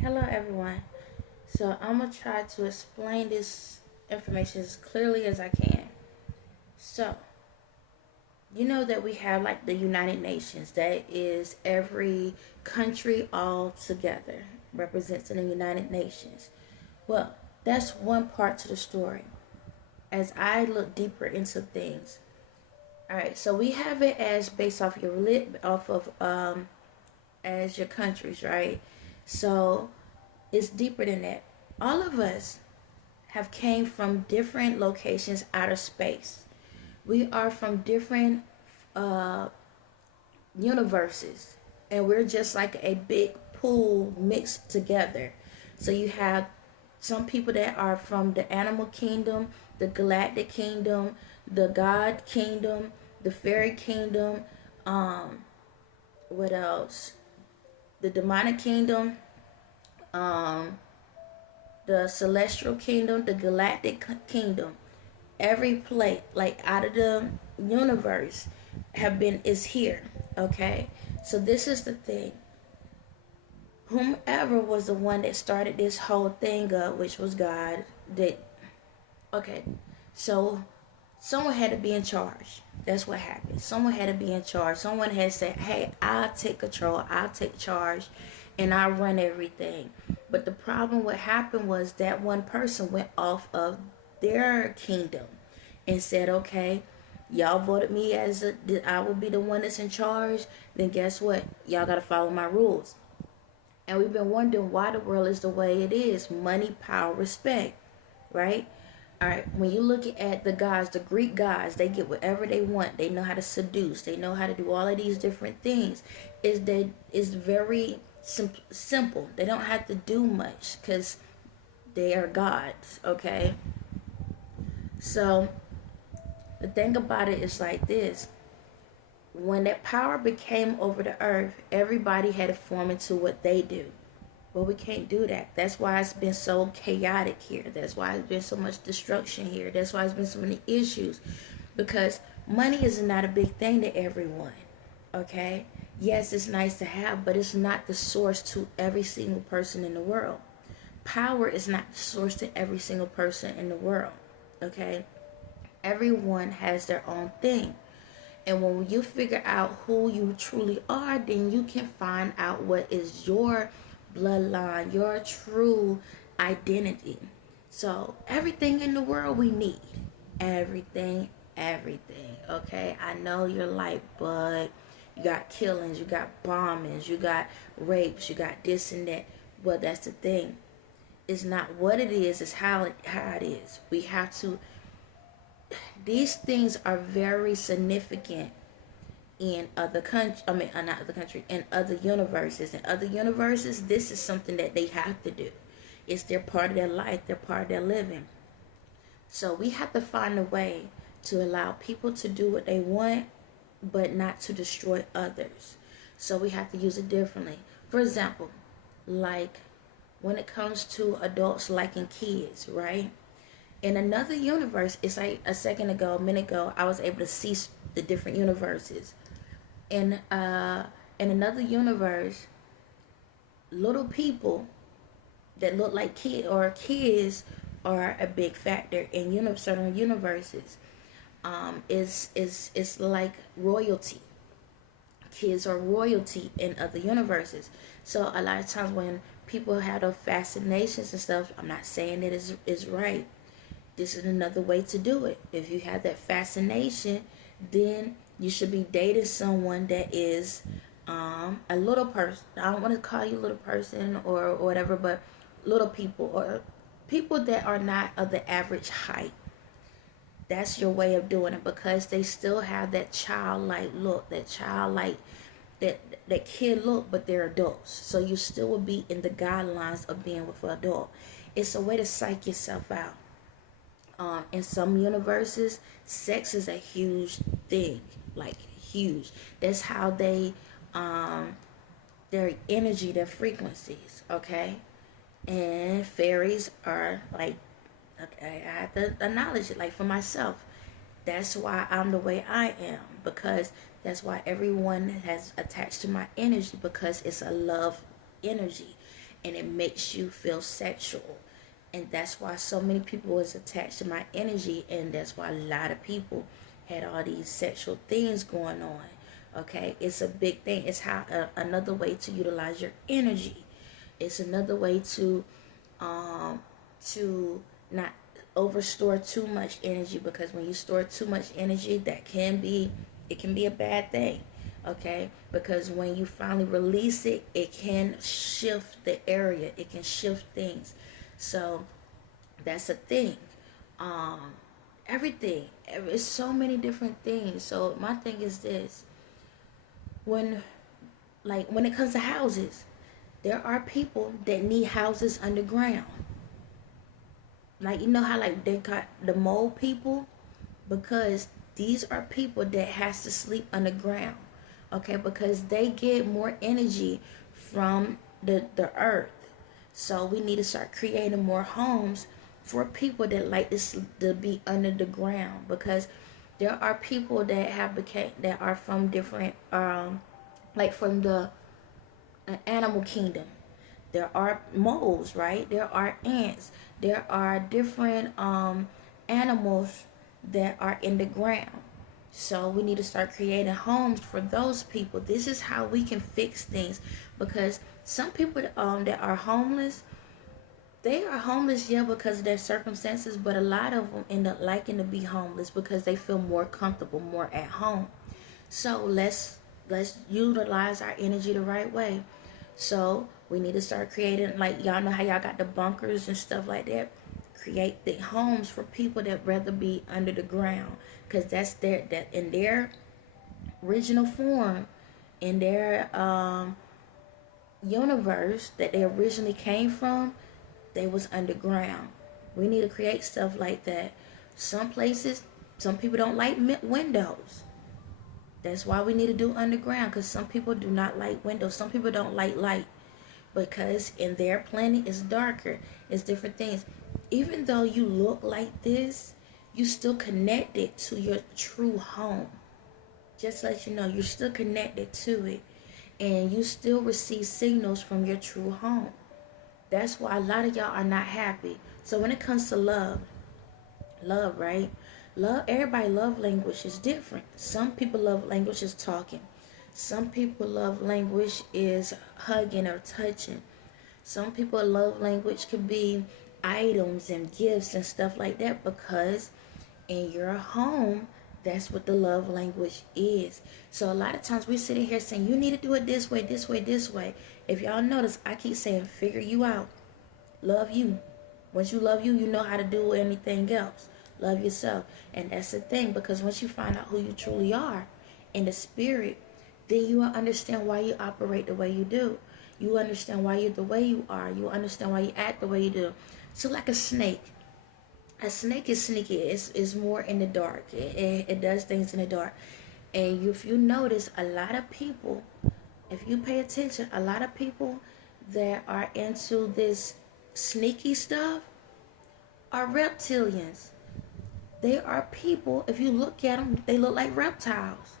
Hello everyone. So I'm gonna try to explain this information as clearly as I can. So you know that we have like the United Nations. That is every country all together represents in the United Nations. Well, that's one part to the story. As I look deeper into things, all right. So we have it as based off your off of as your countries, right? So it's deeper than that. All of us have came from different locations out of space. We are from different uh, universes, and we're just like a big pool mixed together. So you have some people that are from the animal kingdom, the galactic kingdom, the god kingdom, the fairy kingdom. Um, what else? The demonic kingdom. Um, the celestial kingdom, the galactic kingdom, every plate like out of the universe have been is here. Okay, so this is the thing. Whomever was the one that started this whole thing up, which was God, that okay, so someone had to be in charge. That's what happened. Someone had to be in charge. Someone had said, hey, I'll take control, I'll take charge, and I'll run everything. But the problem what happened was that one person went off of their kingdom and said, okay, y'all voted me as I will be the one that's in charge, then guess what? Y'all got to follow my rules. And we've been wondering why the world is the way it is. Money, power, respect, right? All right, when you look at the gods, the Greek gods, they get whatever they want. They know how to seduce. They know how to do all of these different things. Is very simple. They don't have to do much because they are gods. Okay, so the thing about it is like this: when that power became over the earth, everybody had to form into what they do. But we can't do that. That's why it's been so chaotic here. That's why it's been so much destruction here. That's why it's been so many issues. Because money is not a big thing to everyone. Okay? Yes, it's nice to have, but it's not the source to every single person in the world. Power is not the source to every single person in the world. Okay? Everyone has their own thing. And when you figure out who you truly are, then you can find out what is your bloodline, your true identity. So everything in the world we need. Everything, everything. Okay? I know you're like, but you got killings, you got bombings, you got rapes, you got this and that. Well, that's the thing. It's not what it is, it's how it is. We have to, these things are very significant in other countries. I mean, not other country, in other universes. In other universes, this is something that they have to do. It's their part of their life, their part of their living. So we have to find a way to allow people to do what they want, but not to destroy others. So we have to use it differently. For example, like when it comes to adults liking kids, right? In another universe, it's like a minute ago, I was able to see the different universes. In another universe, little people that look like kids are a big factor in certain universes. Is like royalty. Kids are royalty in other universes. So a lot of times when people have those fascinations and stuff, I'm not saying that is right. This is another way to do it. If you have that fascination, then you should be dating someone that is a little person. I don't want to call you little person or whatever, but little people or people that are not of the average height. That's your way of doing it because they still have that childlike look, that kid look, but they're adults. So you still will be in the guidelines of being with an adult. It's a way to psych yourself out. In some universes, sex is a huge thing, like huge. That's how they, their energy, their frequencies, okay? And fairies are like, okay, I have to acknowledge it, like for myself. That's why I'm the way I am, because that's why everyone has attached to my energy, because it's a love energy. and it makes you feel sexual. And that's why so many people was attached to my energy, and that's why a lot of people had all these sexual things going on. Okay, it's a big thing. It's how another way to utilize your energy. It's another way to not overstore too much energy, because when you store too much energy, it can be a bad thing. Okay, because when you finally release it, it can shift the area, it can shift things. So that's a thing. Everything, it's so many different things. So my thing is this: when when it comes to houses, there are people that need houses underground. Like, you know how like they got the mole people, because these are people that has to sleep underground. Okay, because they get more energy from the earth. So we need to start creating more homes for people that like this to be under the ground, because there are people that that are from different like from the animal kingdom. There are moles, right? There are ants. There are different animals that are in the ground. So we need to start creating homes for those people. This is how we can fix things, because some people that are homeless, they are homeless, yeah, because of their circumstances, but a lot of them end up liking to be homeless because they feel more comfortable, more at home. So let's utilize our energy the right way. So we need to start creating, like, y'all know how y'all got the bunkers and stuff like that. Create the homes for people that rather be under the ground, because that's that in their original form, in their universe that they originally came from, they was underground. We need to create stuff like that. Some places, some people don't like windows. That's why we need to do underground, because some people do not like windows. Some people don't like light, because in their planet it's darker. It's different things. Even though you look like this, you still connected to your true home. Just to let you know, you're still connected to it, and you still receive signals from your true home. That's why a lot of y'all are not happy. So when it comes to love, right? Love, everybody love language is different. Some people love language is talking. Some people love language is hugging or touching. Some people love language could be items and gifts and stuff like that, because in your home, that's what the love language is. So a lot of times we sitting here saying, you need to do it this way, this way, this way. If y'all notice, I keep saying, figure you out. Love you. Once you love you, you know how to do anything else. Love yourself. And that's the thing, because once you find out who you truly are in the spirit, then you will understand why you operate the way you do. You understand why you're the way you are. You understand why you act the way you do. So like a snake. A snake is sneaky. It's more in the dark. It does things in the dark. And if you notice, a lot of people, if you pay attention, a lot of people that are into this sneaky stuff are reptilians. They are people, if you look at them, they look like reptiles.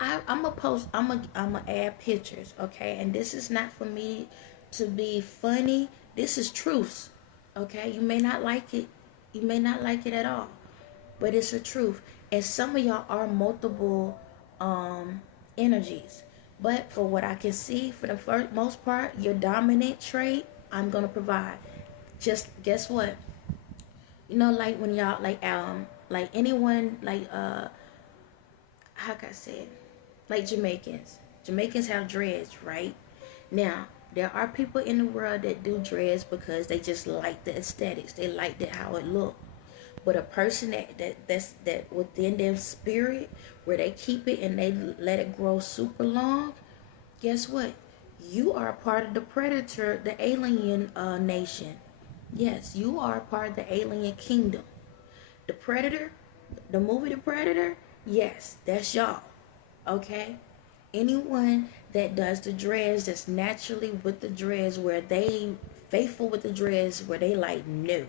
I'm gonna add pictures, okay? And this is not for me to be funny. This is truth, okay? You may not like it. You may not like it at all, but it's the truth. And some of y'all are multiple energies. But for what I can see, for the most part, your dominant trait, I'm gonna provide. Just guess what? You know, like when y'all like anyone how can I say it? Like Jamaicans. Jamaicans have dreads, right? Now, there are people in the world that do dreads because they just like the aesthetics. They like how it looks. But a person that's within their spirit, where they keep it and they let it grow super long, guess what? You are a part of the predator, the alien nation. Yes, you are a part of the alien kingdom. The Predator, the movie The Predator, yes, that's y'all. Okay? Anyone that does the dreads, that's naturally with the dreads, where they faithful with the dreads, where they like, no,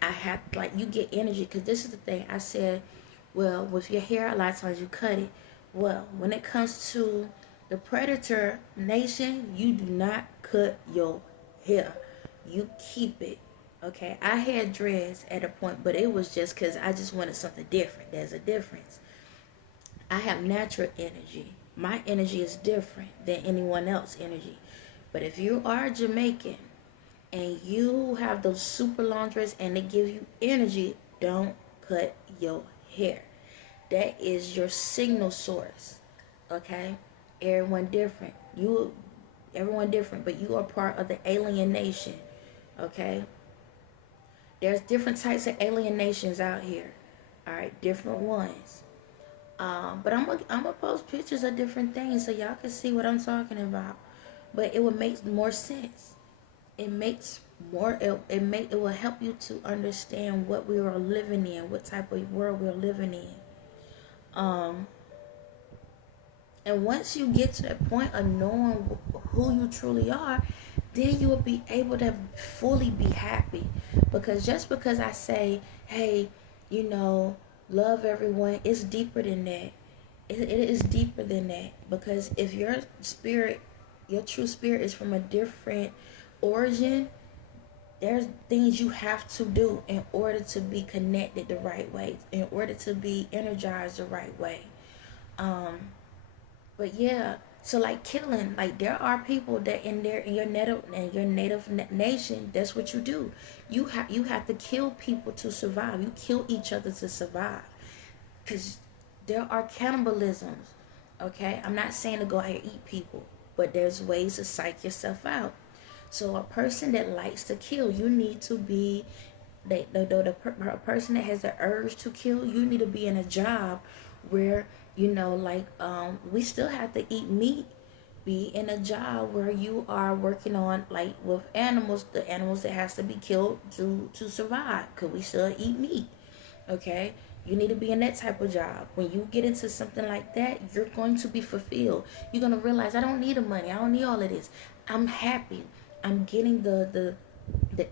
I have, like, you get energy. Because this is the thing I said, well, with your hair, a lot of times you cut it. Well, when it comes to the Predator nation, you do not cut your here. You keep it. Okay, I had dreads at a point, but it was just because I just wanted something different. There's a difference. I have natural energy. My energy is different than anyone else's energy. But if you are Jamaican and you have those super long dreads and they give you energy, don't cut your hair. That is your signal source. Okay? Everyone different. Everyone different, but you are part of the alien nation. Okay? There's different types of alien nations out here. Alright, different ones. But I'm gonna post pictures of different things so y'all can see what I'm talking about. But it would make more sense. It makes more. It will help you to understand what we are living in, what type of world we're living in. And once you get to that point of knowing who you truly are, then you will be able to fully be happy. Because just because I say, hey, love everyone, it's deeper than that. It is deeper than that. Because if your spirit, your true spirit is from a different origin, there's things you have to do in order to be connected the right way, in order to be energized the right way. But yeah, so like killing, like there are people that in your native nation, that's what you do. You have to kill people to survive. You kill each other to survive, because there are cannibalisms. Okay, I'm not saying to go out here and eat people, but there's ways to psych yourself out. So a person that likes to kill, you need to be a person that has the urge to kill. You need to be in a job where we still have to eat meat. Be in a job where you are working on like with animals, the animals that has to be killed to survive, because we still eat meat. Okay, you need to be in that type of job. When you get into something like that, you're going to be fulfilled. You're going to realize, I don't need the money, I don't need all of this. I'm happy. I'm getting the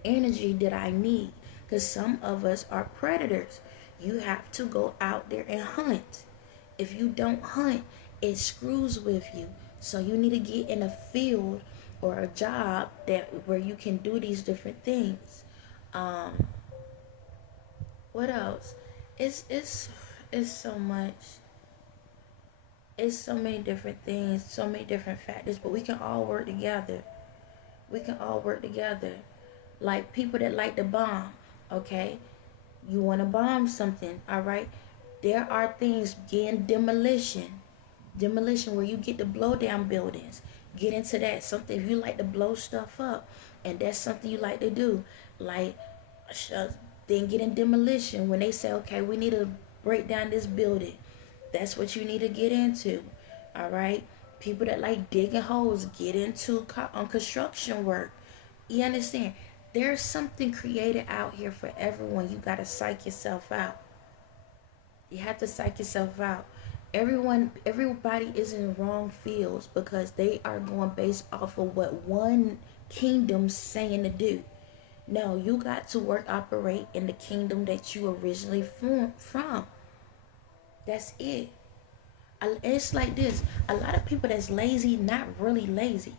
energy that I need. Because some of us are predators. You have to go out there and hunt. If you don't hunt, it screws with you. So you need to get in a field or a job where you can do these different things. What else? It's so much. It's so many different things, so many different factors, but we can all work together. We can all work together. Like people that like to bomb, okay? You want to bomb something, all right? There are things, again, demolition where you get to blow down buildings. Get into that. Something, if you like to blow stuff up and that's something you like to do, like then get in demolition when they say, okay, we need to break down this building. That's what you need to get into. All right, people that like digging holes, get into construction work. You understand? There's something created out here for everyone. You got to psych yourself out. You have to psych yourself out. Everybody is in the wrong fields because they are going based off of what one kingdom's saying to do. No, you got to operate in the kingdom that you originally formed from. That's it. It's like this. A lot of people that's lazy, not really lazy.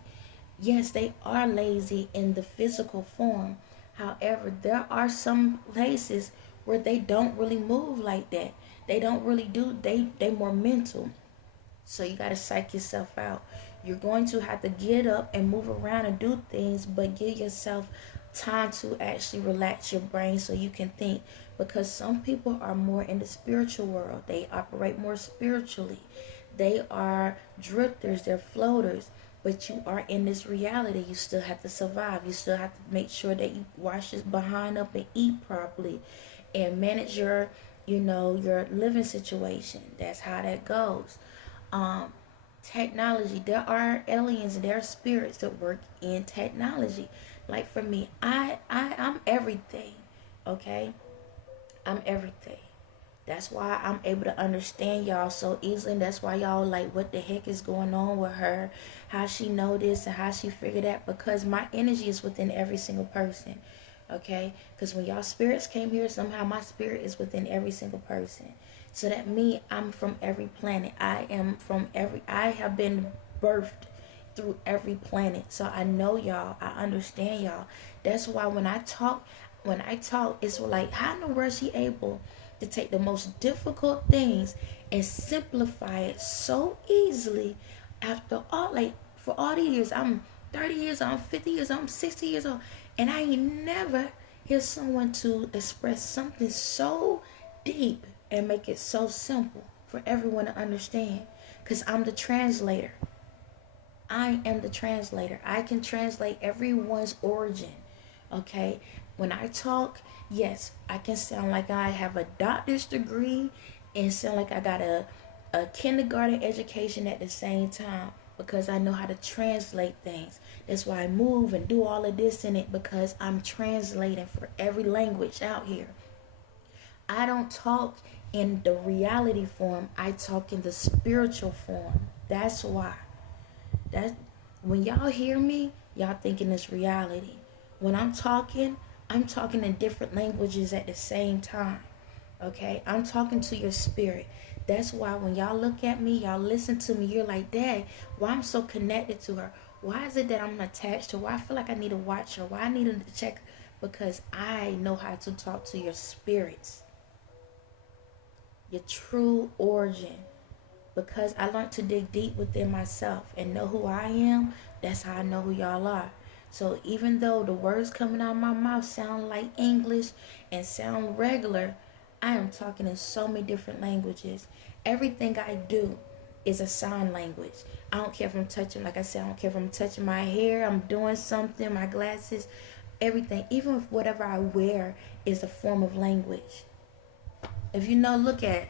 Yes, they are lazy in the physical form. However, there are some places where they don't really move like that. They don't really do, they more mental. So you got to psych yourself out. You're going to have to get up and move around and do things, but give yourself time to actually relax your brain so you can think. Because some people are more in the spiritual world. They operate more spiritually. They are drifters, they're floaters. But you are in this reality. You still have to survive. You still have to make sure that you wash this behind up and eat properly and manage your living situation. That's how that goes. Technology. There are aliens, there are spirits that work in technology. Like for me, I'm everything. Okay? I'm everything. That's why I'm able to understand y'all so easily. And that's why y'all like, what the heck is going on with her? How she know this and how she figured that? Because my energy is within every single person. Okay? Because when y'all spirits came here, somehow my spirit is within every single person. So that me, I'm from every planet. I have been birthed through every planet. So I know y'all. I understand y'all. That's why when I talk, it's like, how in the world is she able to take the most difficult things and simplify it so easily after all, like, for all these years. I'm 30 years old, I'm 50 years old, I'm 60 years old, and I ain't never hear someone to express something so deep and make it so simple for everyone to understand. Because I'm the translator. I am the translator. I can translate everyone's origin. Okay? When I talk, yes, I can sound like I have a doctor's degree and sound like I got a kindergarten education at the same time, because I know how to translate things. That's why I move and do all of this in it, because I'm translating for every language out here. I don't talk in the reality form. I talk in the spiritual form. That's why. When y'all hear me, y'all thinking it's reality. When I'm talking in different languages at the same time. Okay? I'm talking to your spirit. That's why when y'all look at me, y'all listen to me, you're like, Dad, why I'm so connected to her? Why is it that I'm attached to her? Why I feel like I need to watch her? Why I need to check her? Because I know how to talk to your spirits. Your true origin. Because I learned to dig deep within myself and know who I am. That's how I know who y'all are. So even though the words coming out of my mouth sound like English and sound regular, I am talking in so many different languages. Everything I do is a sign language. I don't care if I'm touching, like I said, I don't care if I'm touching my hair, I'm doing something, my glasses, everything. Even if whatever I wear is a form of language. If you know, look at it.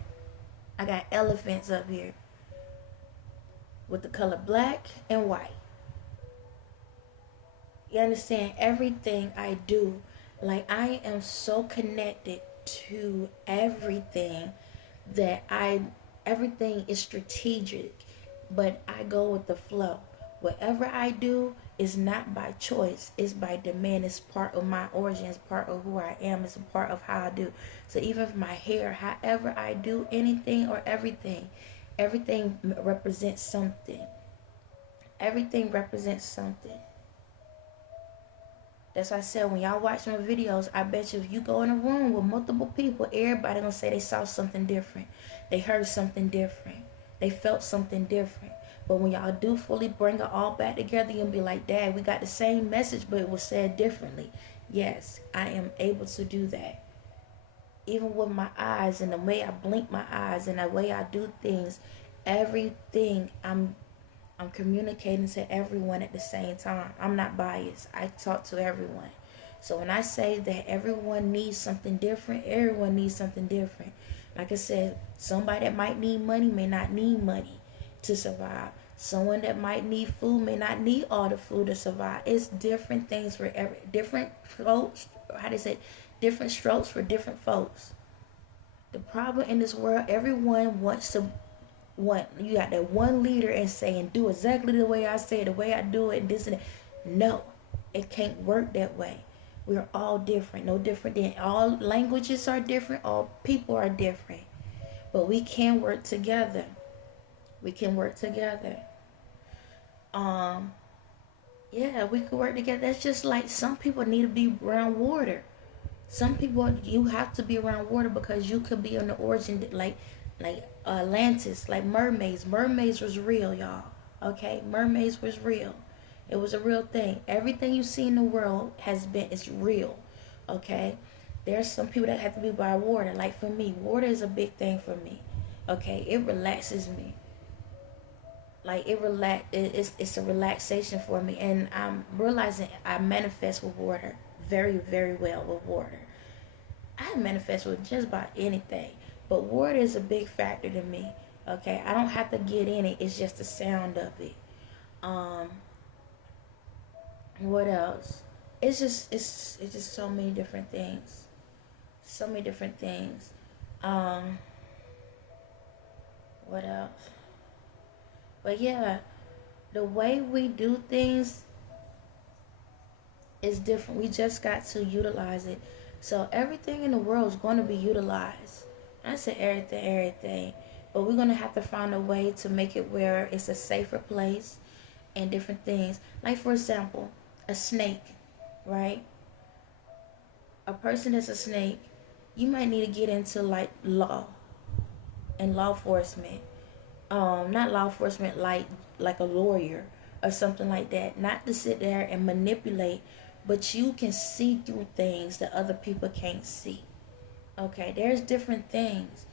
I got elephants up here with the color black and white. You understand? Everything I do, like, I am so connected to everything that everything is strategic, but I go with the flow. Whatever I do is not by choice, it's by demand. It's part of my origin, it's part of who I am, it's a part of how I do. So even if my hair, however I do anything or everything represents something. Everything represents something. That's why I said, when y'all watch my videos, I bet you if you go in a room with multiple people, everybody gonna say they saw something different. They heard something different. They felt something different. But when y'all do fully bring it all back together, you'll be like, Dad, we got the same message, but it was said differently. Yes, I am able to do that. Even with my eyes and the way I blink my eyes and the way I do things, everything I'm communicating to everyone at the same time. I'm not biased. I talk to everyone. So when I say that everyone needs something different, everyone needs something different. Like I said, somebody that might need money may not need money to survive. Someone that might need food may not need all the food to survive. It's different things for different folks. How they say, different strokes for different folks. The problem in this world, everyone wants to. You got that one leader and saying, do exactly the way I say it, the way I do it, and this and that. No, it can't work that way. We're all different. No different than all languages are different. All people are different. But we can work together. We can work together. Yeah, we can work together. That's just like some people need to be around water. Some people, you have to be around water because you could be on the origin, like Atlantis, like mermaids. Mermaids was real, y'all. Okay, mermaids was real. It was a real thing. Everything you see in the world it's real. Okay, there's some people that have to be by water. Like for me, water is a big thing for me. Okay, it relaxes me. Like it's a relaxation for me, and I'm realizing I manifest with water very, very well with water. I manifest with just about anything. But water is a big factor to me. Okay, I don't have to get in it. It's just the sound of it. What else? It's just so many different things. So many different things. What else? But yeah, the way we do things is different. We just got to utilize it. So everything in the world is going to be utilized. I said everything, but we're going to have to find a way to make it where it's a safer place and different things. Like, for example, a snake, right? A person that's a snake, you might need to get into like law and law enforcement. Not law enforcement like a lawyer or something like that. Not to sit there and manipulate, but you can see through things that other people can't see. Okay, there's different things.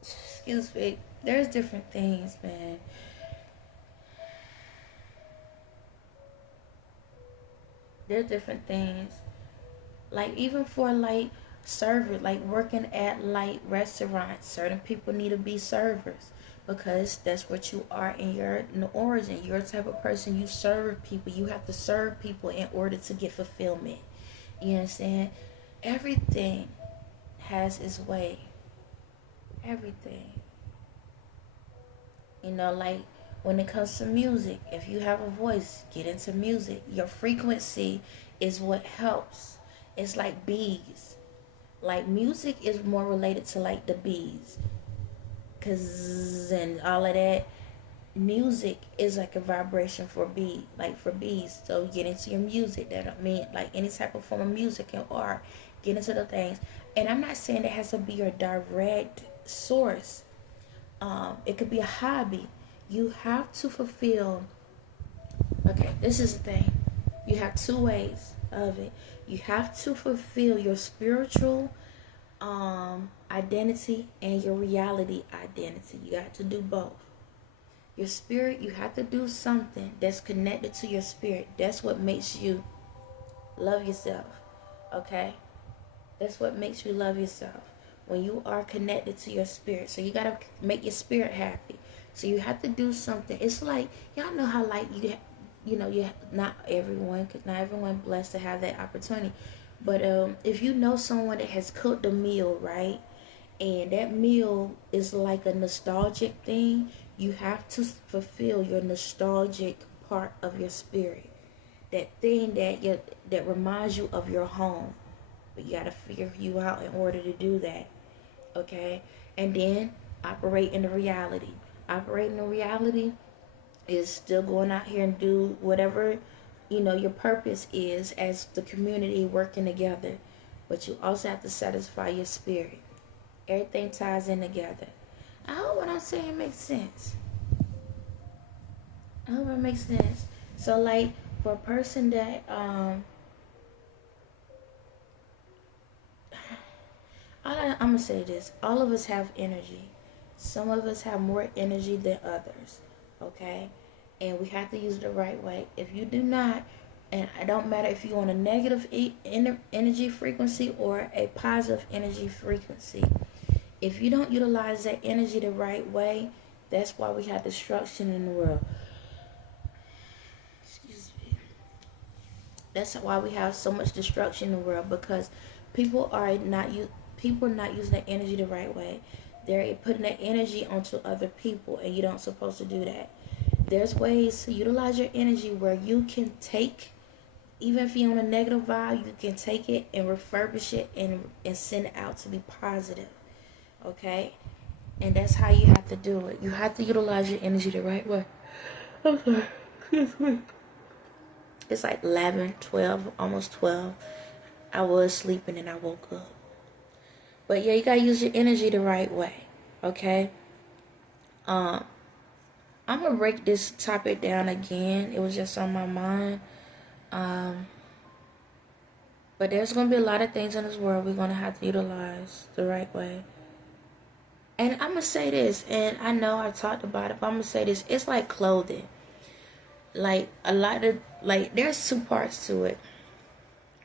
Excuse me. There's different things, man. There's different things. Like, even for like servers, like working at like restaurants, certain people need to be servers because that's what you are in your origin. You're the type of person, you serve people. You have to serve people in order to get fulfillment. You understand? Everything has its way. Everything. You know, like when it comes to music, if you have a voice, get into music. Your frequency is what helps. It's like bees. Like, music is more related to like the bees, cause and all of that. Music is like a vibration for bees. So get into your music. That don't mean like any type of form of music and art. Get into the things. And I'm not saying it has to be your direct source. It could be a hobby. You have to fulfill. Okay, this is the thing. You have two ways of it. You have to fulfill your spiritual identity and your reality identity. You got to do both. Your spirit, you have to do something that's connected to your spirit. That's what makes you love yourself. Okay? That's what makes you love yourself. When you are connected to your spirit. So you got to make your spirit happy. So you have to do something. It's like, y'all know how like you know, not everyone, because not everyone blessed to have that opportunity. But if you know someone that has cooked a meal, right? And that meal is like a nostalgic thing. You have to fulfill your nostalgic part of your spirit. That thing that reminds you of your home. But you got to figure you out in order to do that. Okay? And then operate in the reality. Operating in reality is still going out here and do whatever, you know, your purpose is as the community working together. But you also have to satisfy your spirit. Everything ties in together. I hope what I'm saying makes sense. I hope it makes sense. So like for a person that I'm gonna say this. All of us have energy. Some of us have more energy than others. Okay? And we have to use it the right way. If you do not, and it don't matter if you're on a negative energy frequency or a positive energy frequency. If you don't utilize that energy the right way, that's why we have destruction in the world. Excuse me. That's why we have so much destruction in the world, because people are not using that energy the right way. They're putting that energy onto other people, and you don't supposed to do that. There's ways to utilize your energy where you can take, even if you're on a negative vibe, you can take it and refurbish it and send it out to be positive. Okay? And that's how you have to do it. You have to utilize your energy the right way. Okay. Excuse me. It's like 11, 12, almost 12. I was sleeping and I woke up. But yeah, you gotta use your energy the right way. Okay? I'm gonna break this topic down again. It was just on my mind. But there's gonna be a lot of things in this world we're gonna have to utilize the right way. And I'm gonna say this, and I know I talked about it, but I'm gonna say this. It's like clothing. Like a lot of there's two parts to it.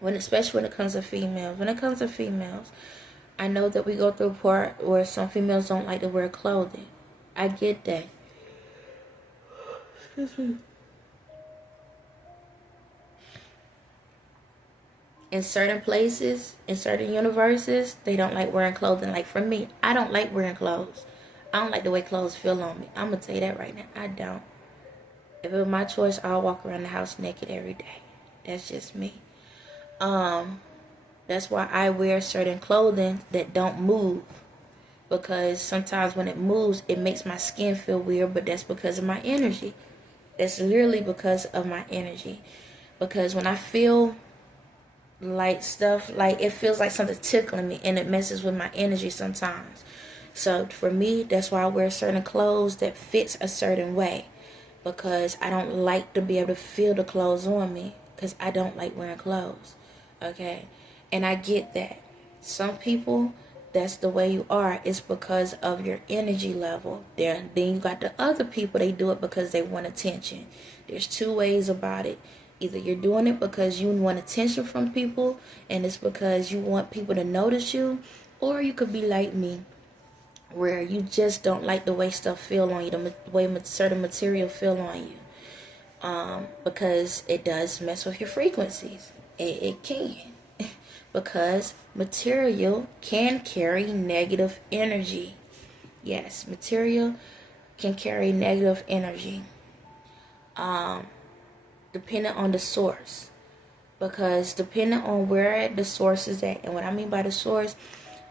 Especially when it comes to females. When it comes to females, I know that we go through a part where some females don't like to wear clothing. I get that. Excuse me. In certain places, in certain universes, they don't like wearing clothing. Like for me, I don't like wearing clothes. I don't like the way clothes feel on me. I'm going to tell you that right now. I don't. If it was my choice, I'll walk around the house naked every day. That's just me. That's why I wear certain clothing that don't move. Because sometimes when it moves, it makes my skin feel weird, but that's because of my energy. It's literally because of my energy. Because when I feel like stuff, like it feels like something tickling me, and it messes with my energy sometimes. So for me, that's why I wear certain clothes that fits a certain way, because I don't like to be able to feel the clothes on me, because I don't like wearing clothes. Okay, and I get that. Some people, that's the way you are. It's because of your energy level. Then you got the other people, they do it because they want attention. There's two ways about it. Either you're doing it because you want attention from people, and it's because you want people to notice you, or you could be like me, where you just don't like the way stuff feel on you, the way certain material feel on you, because it does mess with your frequencies. It can. Because material can carry negative energy. Yes, material can carry negative energy, depending on the source. Because depending on where the source is at, and what I mean by the source,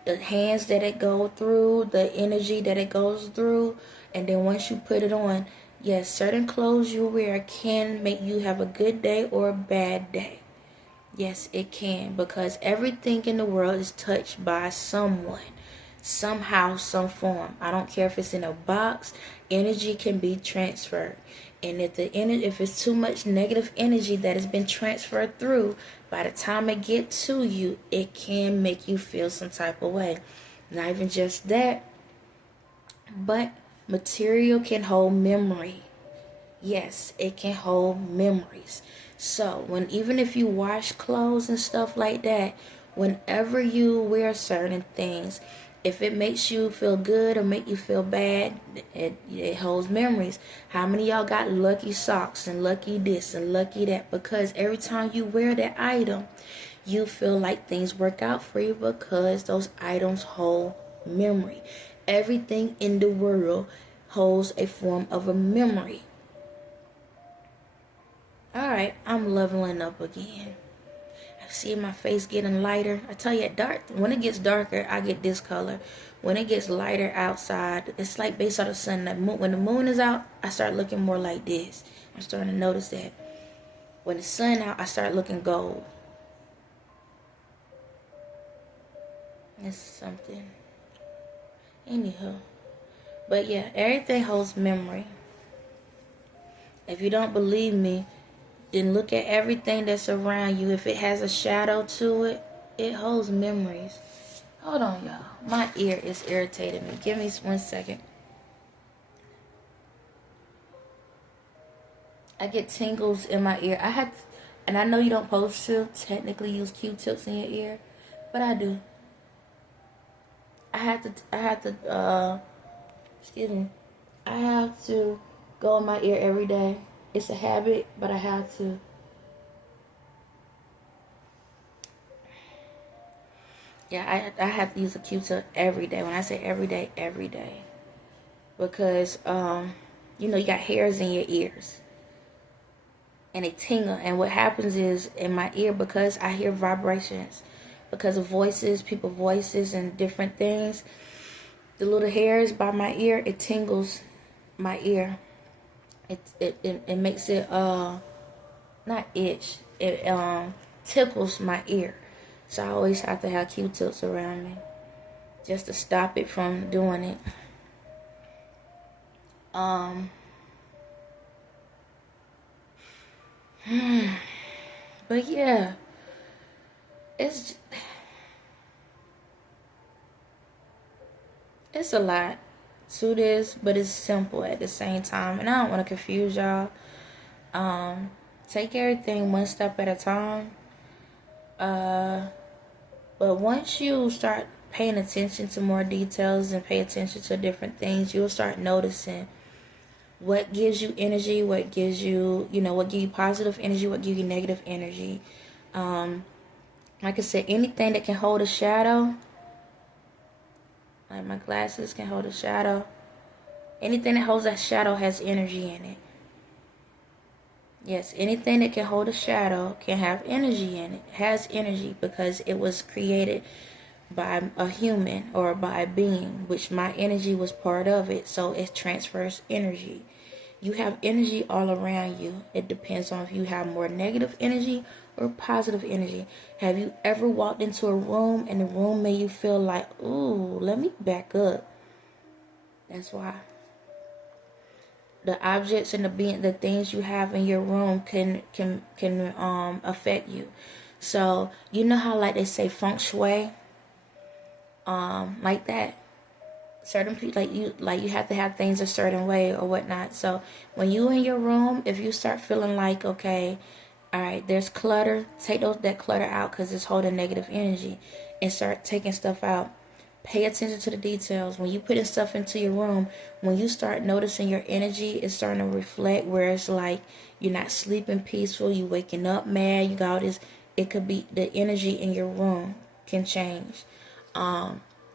the hands that it go through, the energy that it goes through, and then once you put it on, yes, certain clothes you wear can make you have a good day or a bad day. Yes, it can, because everything in the world is touched by someone, somehow, some form. I don't care if it's in a box. Energy can be transferred, and if it's too much negative energy that has been transferred through, by the time it gets to you, it can make you feel some type of way. Not even just that, but material can hold memory. Yes, it can hold memories. So even if you wash clothes and stuff like that, whenever you wear certain things, if it makes you feel good or make you feel bad, it holds memories. How many of y'all got lucky socks and lucky this and lucky that? Because every time you wear that item, you feel like things work out for you, because those items hold memory. Everything in the world holds a form of a memory. Alright, I'm leveling up again. I see my face getting lighter. I tell you, when it gets darker, I get this color. When it gets lighter outside, it's like based on the sun. When the moon is out, I start looking more like this. I'm starting to notice that. When the sun out, I start looking gold. That's something. Anywho. But yeah, everything holds memory. If you don't believe me, then look at everything that's around you. If it has a shadow to it, it holds memories. Hold on, y'all. My ear is irritating me. Give me 1 second. I get tingles in my ear. And I know you don't supposed to technically use Q-tips in your ear, but I do. I have to go in my ear every day. It's a habit, but I have to. Yeah, I have to use a Q-tip every day. When I say every day, every day. Because, you got hairs in your ears. And they tingle. And what happens is, in my ear, because I hear vibrations, because of voices, people's voices and different things, the little hairs by my ear, it tingles my ear. It makes it not itch. It tickles my ear. So I always have to have Q-tips around me, just to stop it from doing it. But yeah, it's a lot to this, but it's simple at the same time, and I don't want to confuse y'all. Take everything one step at a time. But once you start paying attention to more details and pay attention to different things, you'll start noticing what gives you energy, what gives you, what gives you positive energy, what gives you negative energy. Like I said, anything that can hold a shadow, like my glasses can hold a shadow. Anything that holds that shadow has energy in it. Yes, anything that can hold a shadow can have energy in it. Has energy because it was created by a human or by a being, which my energy was part of it. So it transfers energy. You have energy all around you. It depends on if you have more negative energy or positive energy. Have you ever walked into a room and the room made you feel like, ooh, let me back up? That's why. The objects and the things you have in your room can affect you. So you know how like they say feng shui, like that. Certain people like you have to have things a certain way or whatnot. So when you in your room, if you start feeling like, okay, all right, there's clutter, take that clutter out because it's holding negative energy, and start taking stuff out. Pay attention to the details. When you putting stuff into your room, when you start noticing your energy is starting to reflect where it's like you're not sleeping peaceful, you waking up mad, you got all this, it could be the energy in your room can change.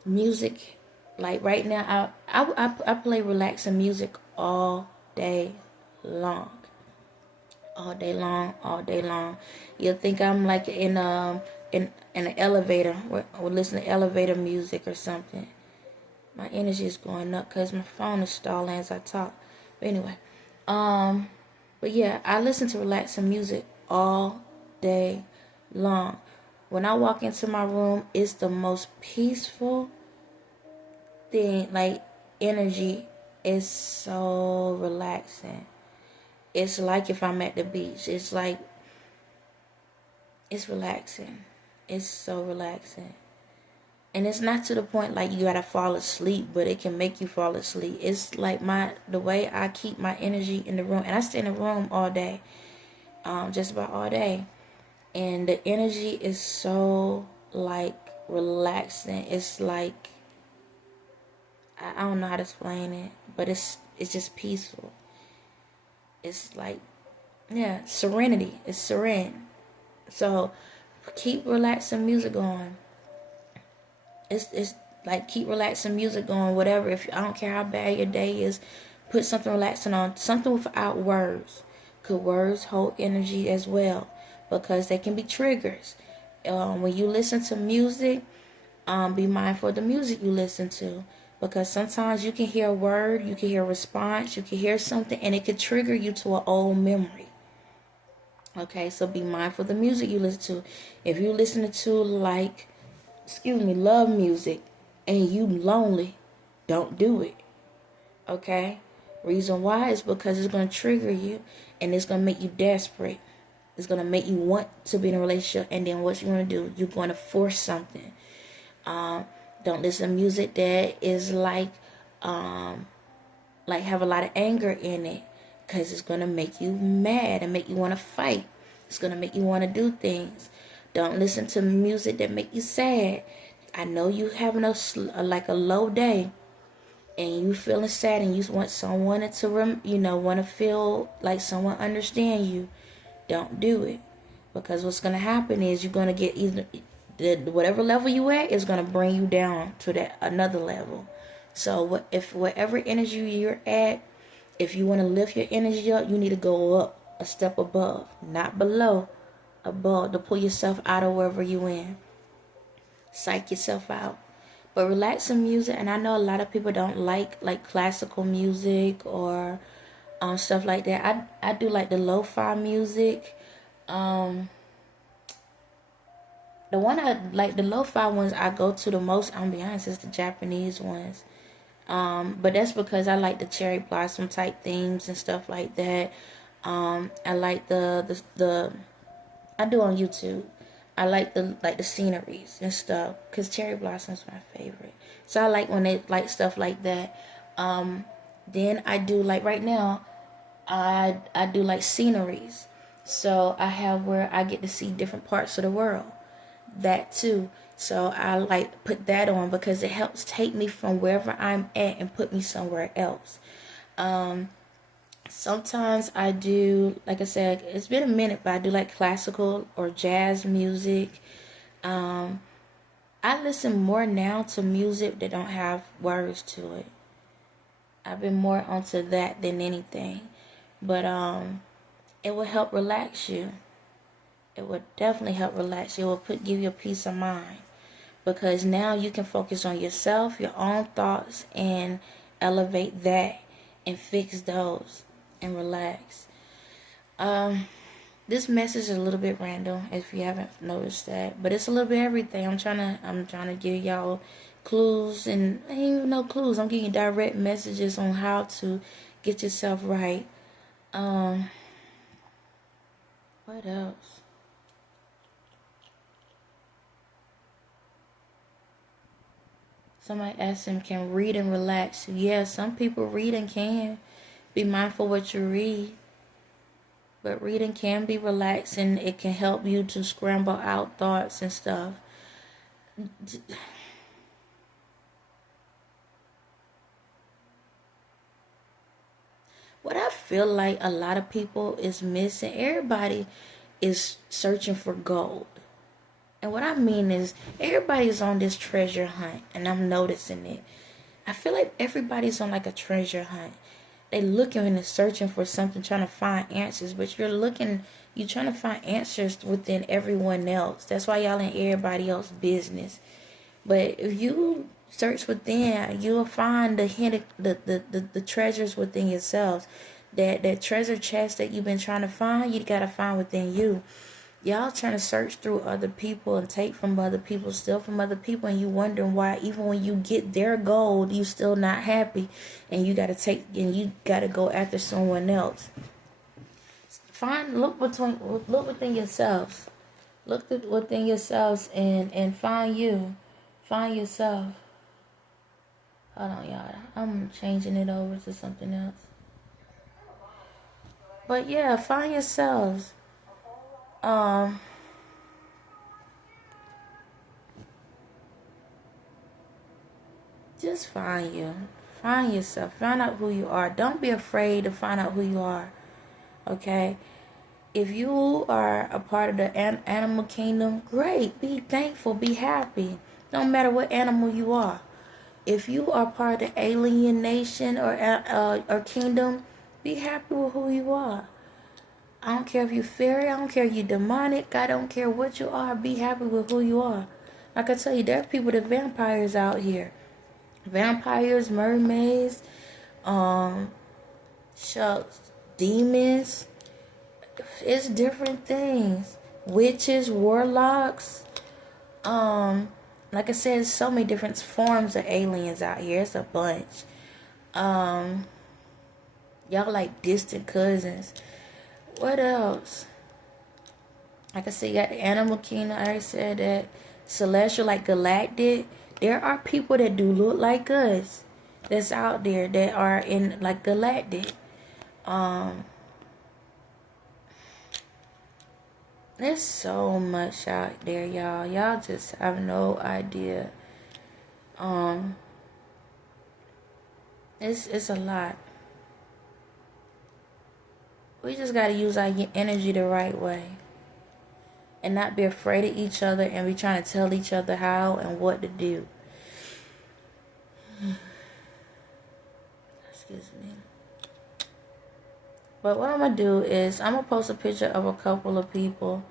Music, like right now, I play relaxing music all day long. All day long, all day long. You'll think I'm like in an elevator or listening to elevator music or something. My energy is going up because my phone is stalling as I talk. But anyway, but yeah, I listen to relaxing music all day long. When I walk into my room, it's the most peaceful thing. Like, energy is so relaxing. It's like if I'm at the beach. It's like, it's relaxing. It's so relaxing. And it's not to the point like you gotta fall asleep, but it can make you fall asleep. It's like the way I keep my energy in the room. And I stay in the room all day. Just about all day. And the energy is so like relaxing. It's like, I don't know how to explain it, but it's just peaceful. It's like, yeah, serenity. It's serene. So keep relaxing music going. It's like keep relaxing music going. Whatever. If I don't care how bad your day is, put something relaxing on. Something without words. Cause words hold energy as well, because they can be triggers. When you listen to music, be mindful of the music you listen to. Because sometimes you can hear a word, you can hear a response, you can hear something, and it could trigger you to an old memory. Okay, so be mindful of the music you listen to. If you're listening to love music, and you lonely, don't do it. Okay? Reason why is because it's going to trigger you, and it's going to make you desperate. It's going to make you want to be in a relationship, and then what you're going to do, you're going to force something. Don't listen to music that is like have a lot of anger in it, because it's going to make you mad and make you want to fight. It's going to make you want to do things. Don't listen to music that make you sad. I know you having a low day and you feeling sad and you want someone to want to feel like someone understand you. Don't do it, because what's going to happen is you're going to get either whatever level you at is going to bring you down to that another level. So if whatever energy you're at, if you want to lift your energy up, you need to go up a step above, not below, above, to pull yourself out of wherever you in. Psych yourself out. But relaxing music, and I know a lot of people don't like classical music or stuff like that. I do like the lo-fi music. The one I like, the lo-fi ones I go to the most, I'm gonna be honest, is the Japanese ones. But that's because I like the cherry blossom type themes and stuff like that. I like the I do on YouTube. I like the sceneries and stuff, because cherry blossom's my favorite. So I like when they like stuff like that. Then I do like right now, I do like sceneries. So I have where I get to see different parts of the world. That too. So I like put that on because it helps take me from wherever I'm at and put me somewhere else. Sometimes I do, like I said, it's been a minute, but I do like classical or jazz music. I listen more now to music that don't have words to it. I've been more onto that than anything. But it will help relax you. It would definitely help relax you. It will give you a peace of mind. Because now you can focus on yourself, your own thoughts, and elevate that and fix those. and relax. This message is a little bit random if you haven't noticed that, but it's a little bit everything. I'm trying to give y'all clues, and I ain't even no clues. I'm giving you direct messages on how to get yourself right. What else? Somebody asked him, can read and relax? Yeah, some people read and can. Be mindful what you read. But reading can be relaxing. It can help you to scramble out thoughts and stuff. What I feel like a lot of people is missing, everybody is searching for gold. And what I mean is, everybody's on this treasure hunt, and I'm noticing it. I feel like everybody's on like a treasure hunt. They looking and searching for something, trying to find answers, but you're trying to find answers within everyone else. That's why y'all in everybody else's business. But if you search within, you'll find the treasures within yourselves. That treasure chest that you've been trying to find, you gotta find within you. Y'all trying to search through other people and take from other people, steal from other people, and you wondering why even when you get their gold, you still not happy, and you gotta go after someone else. Look within yourselves. Look within yourselves and find you. Find yourself. Hold on, y'all. I'm changing it over to something else. But yeah, find yourselves. Just find you. Find yourself. Find out who you are. Don't be afraid to find out who you are. Okay? If you are a part of the animal kingdom, great. Be thankful. Be happy. No matter what animal you are. If you are part of the alien nation or kingdom, be happy with who you are. I don't care if you're fairy. I don't care if you're demonic. I don't care what you are. Be happy with who you are. Like I tell you, there are people that vampires out here. Vampires, mermaids, demons. It's different things. Witches, warlocks. Like I said, there's so many different forms of aliens out here. It's a bunch. Y'all like distant cousins. What else? Like I said, you got the animal kingdom. I already said that. Celestial, like galactic. There are people that do look like us that's out there that are in like galactic. There's so much out there, y'all. Y'all just have no idea. It's a lot. We just gotta use our energy the right way. And not be afraid of each other and be trying to tell each other how and what to do. Excuse me. But what I'm going to do is I'm going to post a picture of a couple of people.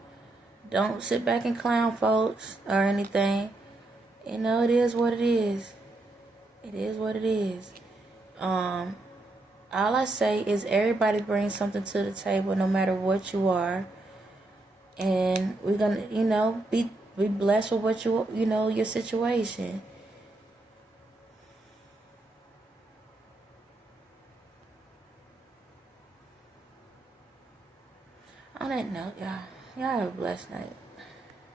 Don't sit back and clown folks or anything. You know, it is what it is. It is what it is. All I say is everybody brings something to the table no matter what you are. And we're going to, be blessed with what your situation. On that note, y'all have a blessed night.